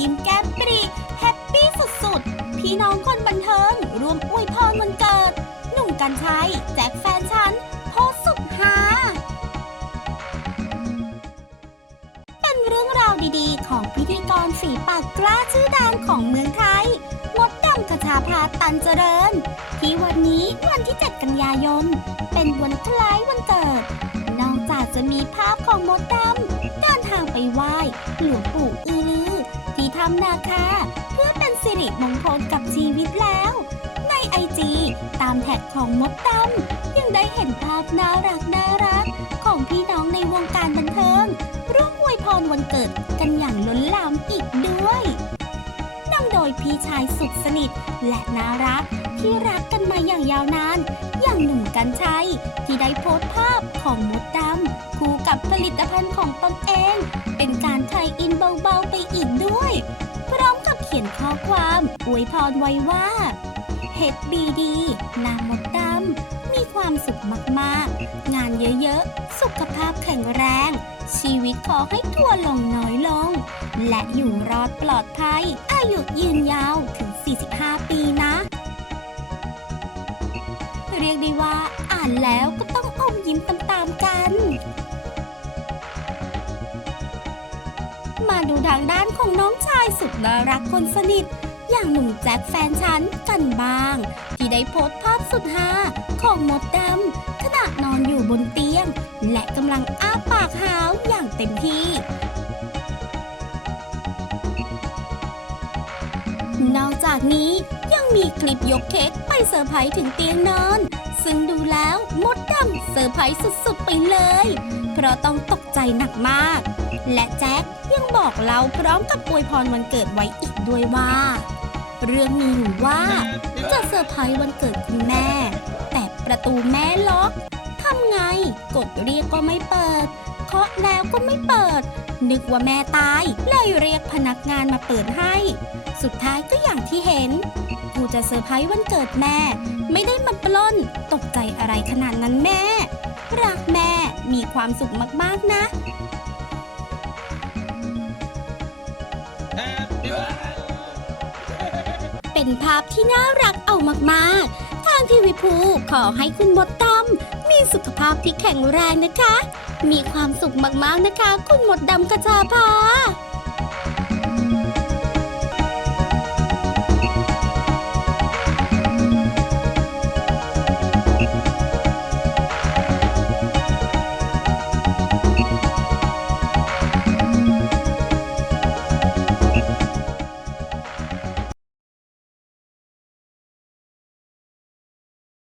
ยิ้มแก้มปรีแฮปปี้สุดๆ พี่น้องคนบันเทิงรวมอวยพรวันเกิด หนุ่มกันชัยแจ็คแฟนฉันโพสต์สุดฮาเป็นเรื่องราวดีๆ ของพิธีกรฝีปากกล้าชื่อดังของเมืองไทยมดดำกระชาพาตันเจริญ ที่วันนี้วันที่ 7 กันยายน เป็นวันคล้ายวันเกิด นอกจากจะมีภาพของมดดำเดินทางไปไหว้หลวงปู่อืำนาคาเพื่อเป็นสิริมงคลกับชีวิตแล้ว ในไอจีตามแท็กของมดดำยังได้เห็นภาพน่ารักน่ารัก ของพี่น้องในวงการบันเทิงร่วมอวยพรวันเกิดกันอย่างล้นหลามอีกด้วยนำโดยพี่ชายสุดสนิทและน่ารักที่รักกันมาอย่างยาวนาน อย่างหนุ่มกันชัยที่ได้โพสต์ภาพของมดดำคู่กับผลิตภัณฑ์ของตนเอง เป็นการ ไทยอินเบาๆไปอีกด้วย พร้อมกับเขียนข้อความอวยพรไว้ว่า HBD นามมดดำมีความสุขมากๆ งานเยอะๆ สุขภาพแข็งแรง ชีวิตขอให้ทัวร์ลงน้อยลง และอยู่รอดปลอดภัย อายุยืนยาวถึง 45 ปีนะ เรียกได้ว่าอ่านแล้วก็ต้องอมยิ้มตามๆกัน มาดูทางด้านของน้องชายสุดน่ารักคนสนิท อย่างหนุ่มแจ็คแฟนฉันกันบ้าง ที่ได้โพสต์ภาพสุดฮาของมดดำขณะนอนอยู่บนเตียง และกำลังอ้าปากหาวอย่างเต็มที่ นอกจากนี้ยังมีคลิปยกเค้กไปเซอร์ไพรส์ถึงเตียงนอน ซึ่งดูแล้วมดดำเซอร์ไพรส์สุดๆไปเลย เพราะต้องตกใจหนักมาก และแจ็คยังบอกเราพร้อมกับอวยพรวันเกิดไว้อีกด้วยว่า เรื่องมีอยู่ว่าจะเซอร์ไพรส์วันเกิดคุณแม่ แต่ประตูแม่ล็อกทำไง กดเรียกก็ไม่เปิด เคาะแล้วก็ไม่เปิด นึกว่าแม่ตายเลยเรียกพนักงานมาเปิดให้ สุดท้ายก็อย่างที่เห็น กูจะเซอร์ไพรส์วันเกิดแม่ ไม่ได้มาปล้น ตกใจอะไรขนาดนั้นแม่ รักแม่ มีความสุขมากๆนะ เป็นภาพที่น่ารักเอามากๆ ทางทีวีภูขอให้คุณมดดำมีสุขภาพที่แข็งแรงนะคะ มีความสุขมากๆนะคะ คุณมดดำกระจาภา